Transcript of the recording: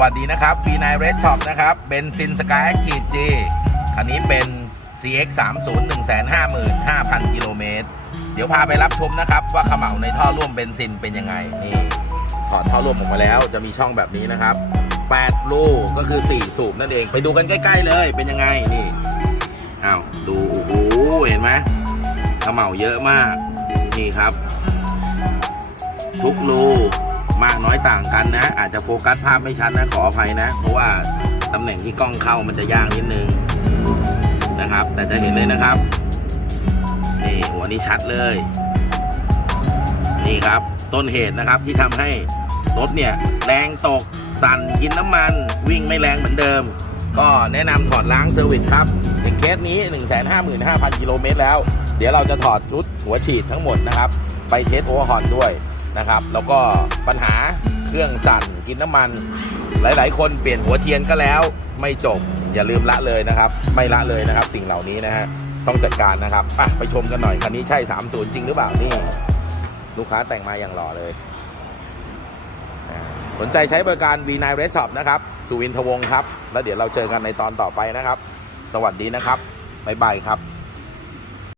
วัสดีนะครับ B9 Red Shop นะครับเบนซินสกายแอคทีฟ G คันนี้เป็น CX 3 0 1 5 5 0 0 0กิโลเมตรเดี๋ยวพาไปรับชมนะครับ ว่าเขม่าในท่อร่วมเบนซินเป็นยังไงนี่ถอดท่อร่วมออกมาแล้วจะมีช่องแบบนี้นะครับ8รูก็คือ 4 สูบนั่นเอง ไปดูกันใกล้ ๆ เลยเป็นยังไงนี่อ้าวดูโอ้โหเห็นไหมเขม่าเยอะมากนี่ครับ ทุกรู มากน้อยต่างกันนะ อาจจะโฟกัสภาพไม่ชัดนะขออภัยนะ เพราะว่าตำแหน่งที่กล้องเข้ามันจะยากนิดนึงนะครับ แต่จะเห็นเลยนะครับนี่หัวนี้ชัดเลย นี่ครับต้นเหตุนะครับที่ทำให้รถเนี่ยแรงตกสั่นกินน้ำมัน วิ่งไม่แรงเหมือนเดิม ก็แนะนำถอดล้างเซอร์วิสครับอย่างเคสนี้ 155,000 กิโลเมตรแล้ว เดี๋ยวเราจะถอดชุดหัวฉีดทั้งหมดนะครับ ไปเทสโอเวอร์ฮอนด้วย นะครับ แล้วก็ปัญหาเครื่องสั่นกินน้ำมัน หลาย ๆ คนเปลี่ยนหัวเทียนก็แล้วไม่จบ อย่าลืมละเลยนะครับ ไม่ละเลยนะครับ สิ่งเหล่านี้นะฮะต้องจัดการนะครับอะไปชมกันหน่อยคันนี้ใช่ 30 จริงหรือเปล่านี่ ลูกค้าแต่งมาอย่างหล่อเลย สนใจใช้บริการ V9 Red Shop นะครับ สุวินทวงครับ แล้วเดี๋ยวเราเจอกันในตอนต่อไปนะครับ สวัสดีนะครับบ๊ายบายครับ